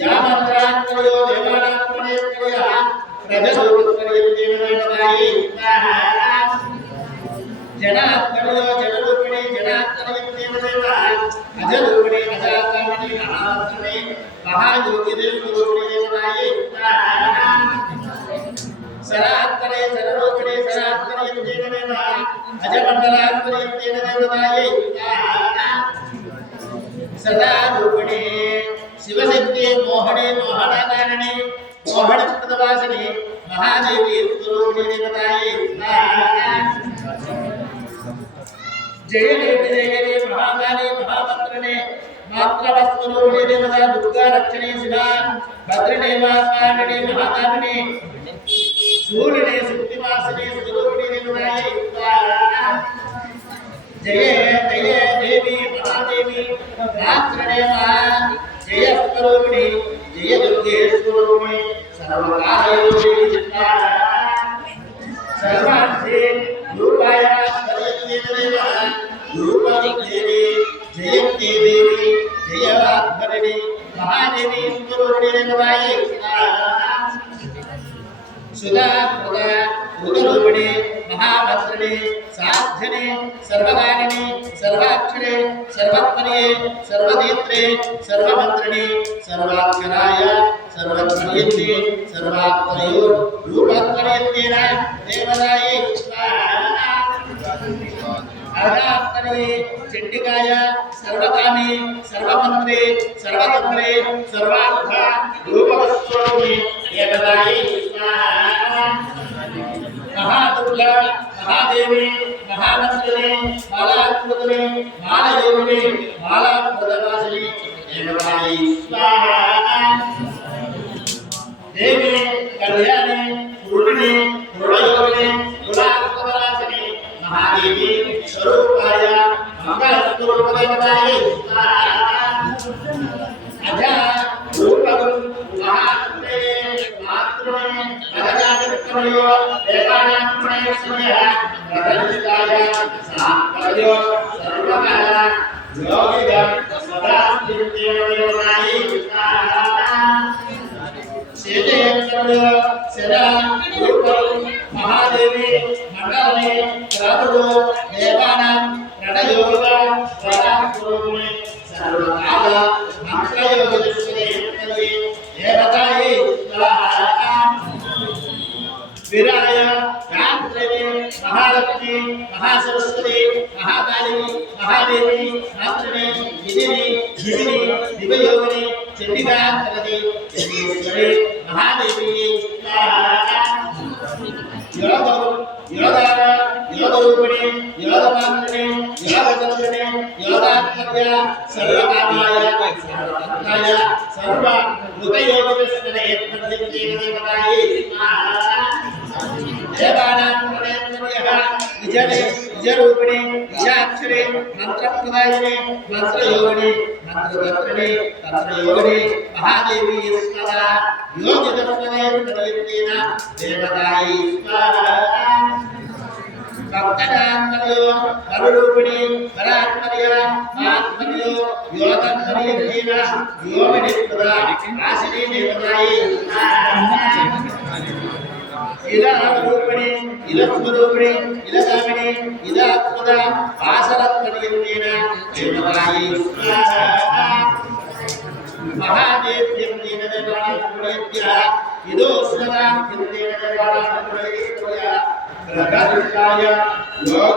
यामन्त्रान्वयो देवानात्मनेत्रयः प्रजरूपत्वयन्तेनदायि जनात्मयो जनरूपिणे जनात्मयन्तेनदेवः अजरूपिणे अजातामिने महात्मने महायोगिदेवरूपिणे देवदायि सरात्मने जनरूपिणे सरात्मयन्तेनदेवः अजमण्डलात्मयन्तेनदेवदायि सदा रूपिणे शिवशक्ति मोहने मोहनाकारणे मोहनप्रदवासिने महादेवी स्वरूपिणे देवताये जय देवी जय महाकाली महाभद्रने मात्रवस्वरूपिणे देवता दुर्गा रक्षणे शिवा भद्रने वासवारिणे महाकालिने शूलिने शक्तिवासिने स्वरूपिणे देवताये जय जय देवी महादेवी मात्रने जय स्वरूपिणे जय दुर्गे स्वरूपिणे सर्वकालयोगिनी सर्वार्थे रूपाय सर्वदेवदेवा रूपदेवी जयन्ती देवी जयवाग्भरिणी महादेवी स्वरूपिणे देवाय सुधा प्रदा उदरूपिणे महाभद्रणे साध्यने सर्वगानिने सर्वाक्षरे सर्वत्मने सर्वनेत्रे सर्वमन्त्रणे सर्वाक्षराय सर्वज्ञयन्ते सर्वात्मयो रूपत्मयन्तेन देवदाये अदात्मने चण्डिकाय सर्वकामे सर्वमन्त्रे सर्वतन्त्रे सर्वार्थ रूपवस्वरूपे देवदाये महादुर्गा महादेवी महामन्त्रिणे मालाकृतने मालयोगिने मालाप्रदवासिने देवताये स्वाहा देवी कल्याणे पूर्णे पूर्णयोगिने कुलाकृतवासिने महादेवी स्वरूपाय मंगलस्वरूपदेवताये स्वाहा अजा रूपं महात्मे मातृणे भगवानित्वयो देवानात्मने स्मयः प्रदर्शिताय सात्पर्यो सर्वकाल योगिदा सदा स्थित्ययोनाय सेदेत्वयो सदा रूपं महादेवी मंगले प्रभुः देवानां प्रणयोगिदा सदा स्वरूपिणे सर्वकाल मंत्रयोगिदस्ये देवताये स्वाहा विराय गात्रे महालक्ष्मी महासरस्वती महाकाली महादेवी मातृणे विदिनी धिदिनी दिव्ययोगिनी चण्डिका करति जगदीश्वरी महादेवी स्वाहा योगौ योगार योगरूपिणे योगमात्रिणे योगतन्त्रिणे योगात्मज्ञ सर्वकामाय सर्वतन्त्राय सर्वभूतयोगिदस्ये देवताये देवानां प्रणयः निजने निजरूपिणे निजाक्षरे मंत्रप्रदायिने मंत्रयोगिने मंत्रतन्त्रिणे तन्त्रयोगिने महादेवी स्वाहा योगिदस्ये प्रदयन्तेन देवताये स्वाहा भक्तनात्मयो परुरूपिणे परात्मयो आत्मयो योगतन्त्रिणेन योगिनिप्रदा आसिने देवताये इलारूपिणे इलस्वरूपिणे इलगामिने इलात्मदा आसरत्मनियन्तेन देवताये स्वाहा महादेव्यन्तेन देवानात्मनेभ्यः इदोस्मदां यन्तेन देवानात्मनेभ्यः प्रकटिताय योग